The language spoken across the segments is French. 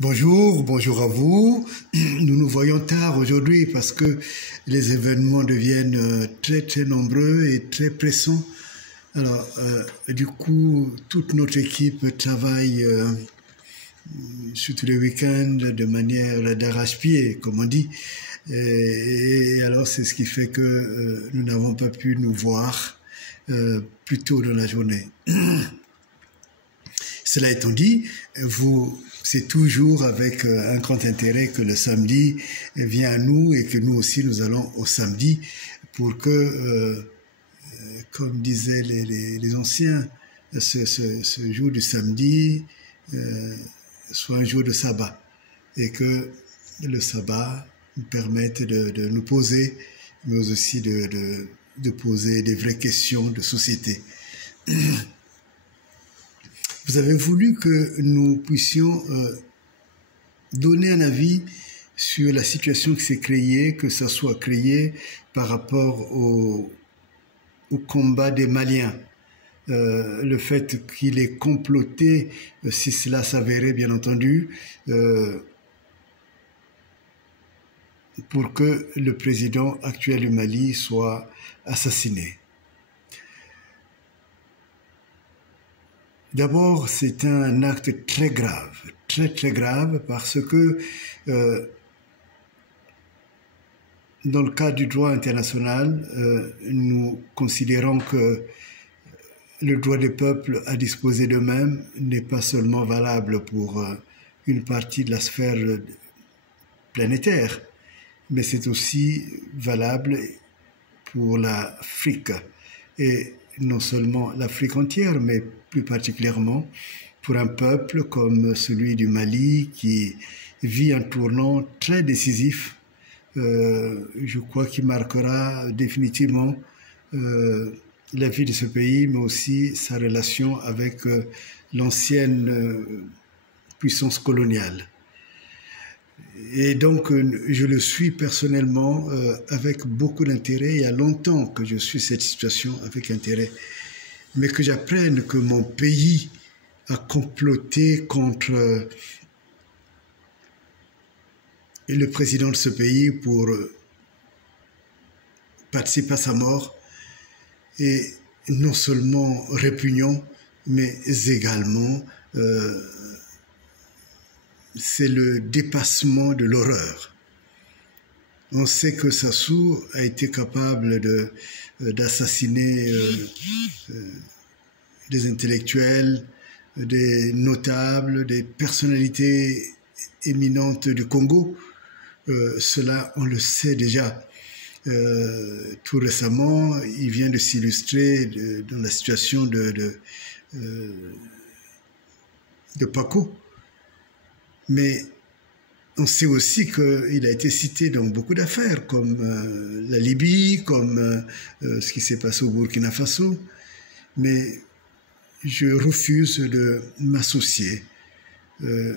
Bonjour, bonjour à vous. Nous nous voyons tard aujourd'hui parce que les événements deviennent très nombreux et très pressants. Alors, du coup, toute notre équipe travaille sur tous les week-ends de manière d'arrache-pied, comme on dit. Et alors, c'est ce qui fait que nous n'avons pas pu nous voir plus tôt dans la journée. Cela étant dit, c'est toujours avec un grand intérêt que le samedi vient à nous et que nous aussi nous allons au samedi pour que, comme disaient les anciens, ce jour du samedi soit un jour de sabbat et que le sabbat nous permette de nous poser, mais aussi de poser des vraies questions de société. Vous avez voulu que nous puissions donner un avis sur la situation qui s'est créée, que ça soit créé par rapport au combat des Maliens. Le fait qu'il ait comploté, si cela s'avérait bien entendu, pour que le président actuel du Mali soit assassiné. D'abord, c'est un acte très grave, très grave, parce que dans le cadre du droit international, nous considérons que le droit des peuples à disposer d'eux-mêmes n'est pas seulement valable pour une partie de la sphère planétaire, mais c'est aussi valable pour l'Afrique. Et non seulement l'Afrique entière, mais plus particulièrement pour un peuple comme celui du Mali qui vit un tournant très décisif, je crois qu'il marquera définitivement la vie de ce pays, mais aussi sa relation avec l'ancienne puissance coloniale. Et donc, je le suis personnellement avec beaucoup d'intérêt. Il y a longtemps que je suis cette situation avec intérêt. Mais que j'apprenne que mon pays a comploté contre le président de ce pays pour participer à sa mort est non seulement répugnant, mais également c'est le dépassement de l'horreur. On sait que Sassou a été capable d'assassiner des intellectuels, des notables, des personnalités éminentes du Congo. Cela, on le sait déjà. Tout récemment, il vient de s'illustrer dans la situation de Paco. Mais on sait aussi qu'il a été cité dans beaucoup d'affaires, comme la Libye, comme ce qui s'est passé au Burkina Faso. Mais je refuse de m'associer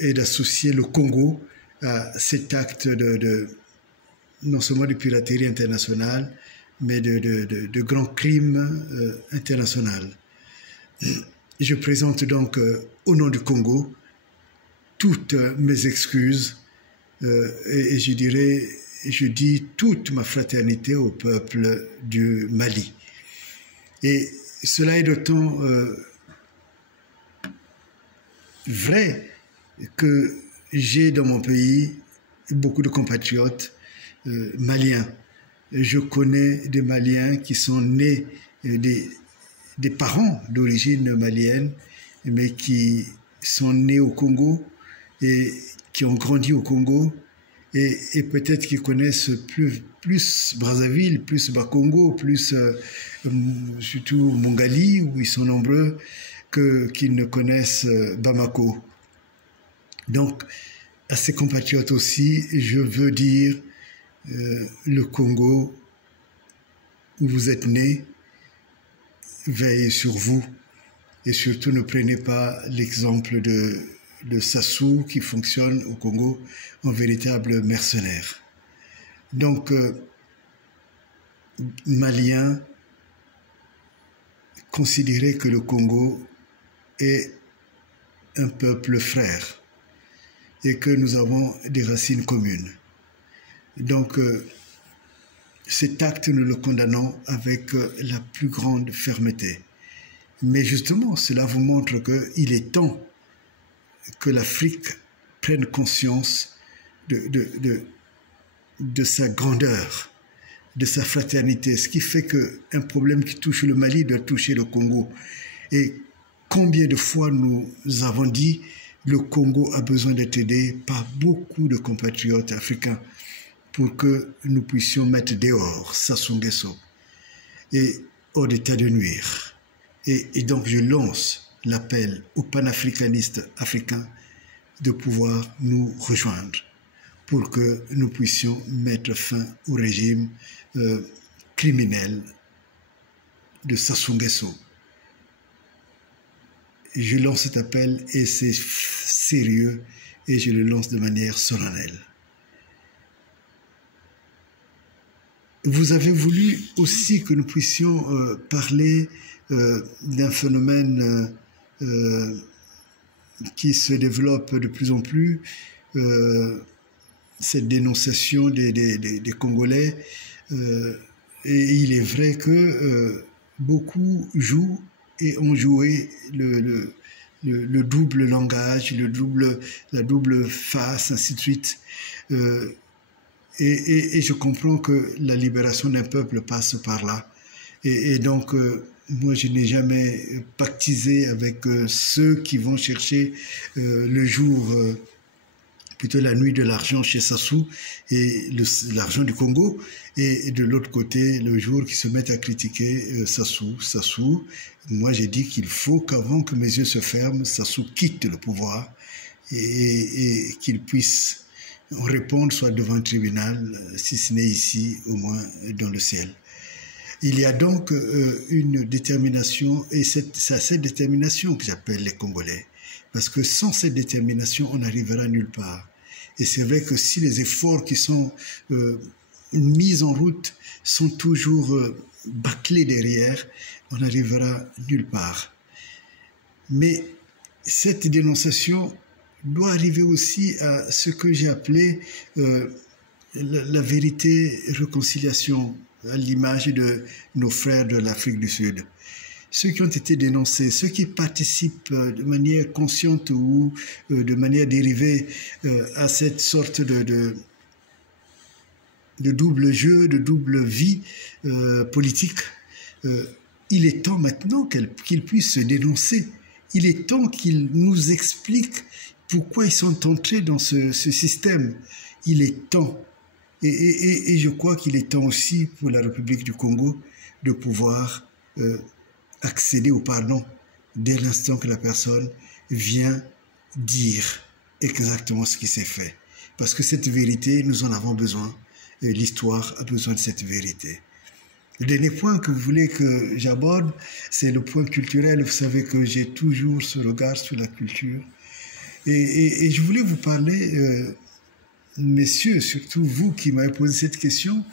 et d'associer le Congo à cet acte non seulement de piraterie internationale, mais de grands crimes internationaux. Je présente donc au nom du Congo toutes mes excuses et je dis toute ma fraternité au peuple du Mali. Et cela est d'autant vrai que j'ai dans mon pays beaucoup de compatriotes maliens. Je connais des Maliens qui sont nés des parents d'origine malienne, mais qui sont nés au Congo et qui ont grandi au Congo et peut-être qui connaissent plus Brazzaville, plus Bakongo, plus surtout Mongali, où ils sont nombreux, qu'ils ne connaissent Bamako. Donc, à ces compatriotes aussi, je veux dire, le Congo, où vous êtes nés, veillez sur vous et surtout ne prenez pas l'exemple de Sassou qui fonctionne au Congo en véritable mercenaire. Donc, Maliens, considérez que le Congo est un peuple frère et que nous avons des racines communes. Donc, cet acte, nous le condamnons avec la plus grande fermeté. Mais justement, cela vous montre qu'il est temps que l'Afrique prenne conscience de sa grandeur, de sa fraternité, ce qui fait qu'un problème qui touche le Mali doit toucher le Congo. Et combien de fois nous avons dit le Congo a besoin d'être aidé par beaucoup de compatriotes africains pour que nous puissions mettre dehors Sassou Nguesso et hors d'état de nuire. Et donc je lance l'appel aux panafricanistes africains de pouvoir nous rejoindre pour que nous puissions mettre fin au régime criminel de Sassou Nguesso. Je lance cet appel et c'est sérieux et je le lance de manière solennelle. Vous avez voulu aussi que nous puissions parler d'un phénomène qui se développe de plus en plus, cette dénonciation des Congolais. Et il est vrai que beaucoup jouent et ont joué le double langage, la double face, ainsi de suite. Et je comprends que la libération d'un peuple passe par là. Et donc, moi, je n'ai jamais pactisé avec ceux qui vont chercher le jour, plutôt la nuit de l'argent chez Sassou, et l'argent du Congo, et de l'autre côté, le jour qui se mettent à critiquer Sassou. Moi, j'ai dit qu'il faut qu'avant que mes yeux se ferment, Sassou quitte le pouvoir et qu'il puisse répondre soit devant un tribunal, si ce n'est ici, au moins dans le ciel. Il y a donc une détermination, et c'est à cette détermination que j'appelle les Congolais. Parce que sans cette détermination, on n'arrivera nulle part. Et c'est vrai que si les efforts qui sont mis en route sont toujours bâclés derrière, on n'arrivera nulle part. Mais cette dénonciation doit arriver aussi à ce que j'ai appelé la vérité réconciliation, à l'image de nos frères de l'Afrique du Sud. Ceux qui ont été dénoncés, ceux qui participent de manière consciente ou de manière dérivée à cette sorte de double jeu, de double vie politique, il est temps maintenant qu'ils puissent se dénoncer. Il est temps qu'ils nous expliquent pourquoi ils sont entrés dans ce système. Il est temps. Et je crois qu'il est temps aussi pour la République du Congo de pouvoir accéder au pardon dès l'instant que la personne vient dire exactement ce qui s'est fait. Parce que cette vérité, nous en avons besoin. L'histoire a besoin de cette vérité. Le dernier point que vous voulez que j'aborde, c'est le point culturel. Vous savez que j'ai toujours ce regard sur la culture. Et je voulais vous parler, messieurs, surtout vous qui m'avez posé cette question,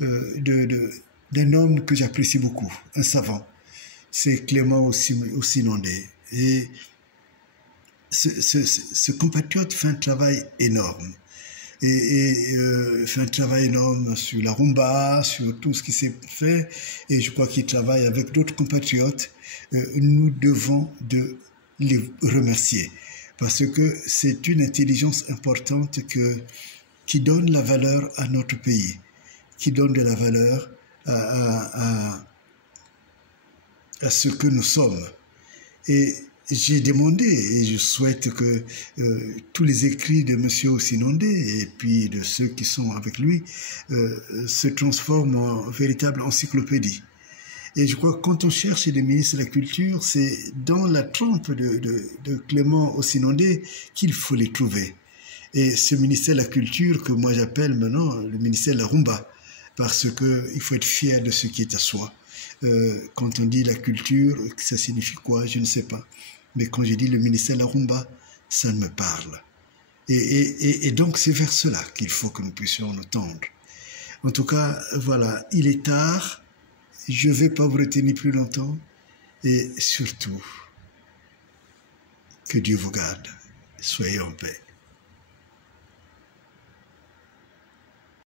d'un homme que j'apprécie beaucoup, un savant. C'est Clément Ossinondé. Et ce compatriote fait un travail énorme. Et fait un travail énorme sur la rumba, sur tout ce qui s'est fait. Et je crois qu'il travaille avec d'autres compatriotes. Nous devons de les remercier. Parce que c'est une intelligence importante qui donne la valeur à notre pays, qui donne de la valeur à ce que nous sommes. Et j'ai demandé, et je souhaite que tous les écrits de M. Ossinondé et puis de ceux qui sont avec lui se transforment en véritable encyclopédie. Et je crois que quand on cherche des ministres de la Culture, c'est dans la trempe de Clément Ossinondé qu'il faut les trouver. Et ce ministère de la Culture que moi j'appelle maintenant le ministère de la Rumba, parce qu'il faut être fier de ce qui est à soi. Quand on dit la culture, ça signifie quoi? Je ne sais pas. Mais quand je dis le ministère de la Rumba, ça me parle. Et donc c'est vers cela qu'il faut que nous puissions nous tendre. En tout cas, voilà, il est tard. Je ne vais pas vous retenir plus longtemps. Et surtout, que Dieu vous garde. Soyez en paix.